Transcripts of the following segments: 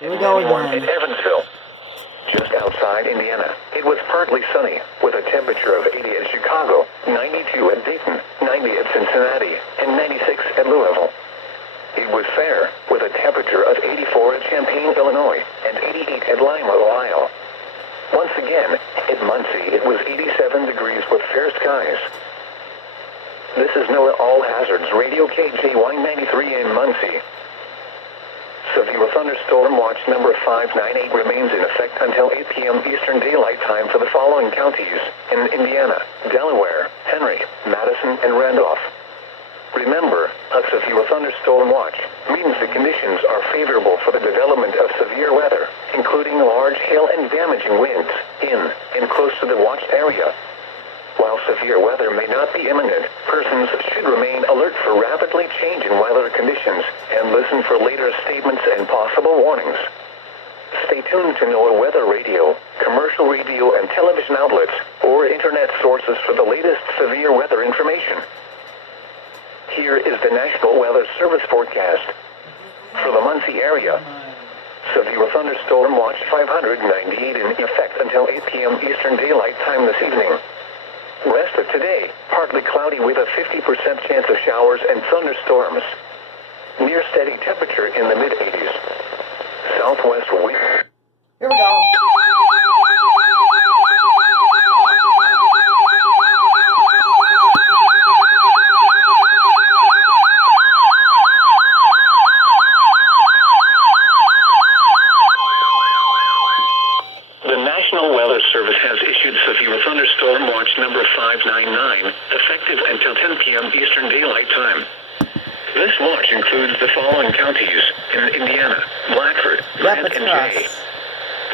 Here we go in again. Evansville. Just outside Indiana, it was partly sunny, with a temperature of 80 at Chicago, 92 at Dayton, 90 at Cincinnati, and 96 at Louisville. It was fair, with a temperature of 84 at Champaign, Illinois, and 88 at Lima, Ohio. Once again, at Muncie, it was 87 degrees with fair skies. This is NOAA All Hazards Radio KJ193 in Muncie. Severe thunderstorm watch number 598 remains in effect until 8 p.m. Eastern Daylight Time for the following counties in Indiana, Delaware, Henry, Madison, and Randolph. Remember, a severe thunderstorm watch means the conditions are favorable for the development of severe weather, including large hail and damaging winds in and close to the watched area. While severe weather may not be imminent, persons should remain alert for rapidly changing weather conditions and listen for later statements and possible warnings. Stay tuned to NOAA Weather Radio, commercial radio and television outlets, or internet sources for the latest severe weather information. Here is the National Weather Service forecast. For the Muncie area, severe thunderstorm watch 598 in effect until 8 p.m. Eastern Daylight Time this evening. Rest of today, partly cloudy with a 50% chance of showers and thunderstorms. Near steady temperature in the mid-80s. Southwest wind. Here we go. The National Weather Service has issued severe thunderstorm watch number 599, effective until 10 p.m. Eastern Daylight Time. This watch includes the following counties in Indiana: Blackford, Grant, and Jay.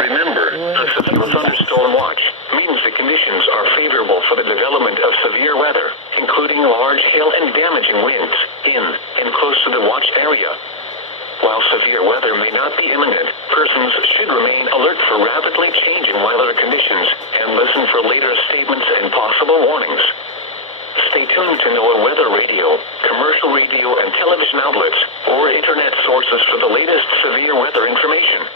Remember, a severe thunderstorm watch means the conditions are favorable for the development of severe weather, including large hail and damaging winds in and close to the watched area. While severe weather may not be imminent, persons should remain alert for rapidly changing weather conditions and listen for later statements and possible warnings. Stay tuned to NOAA Weather Radio, commercial radio and television outlets, or internet sources for the latest severe weather information.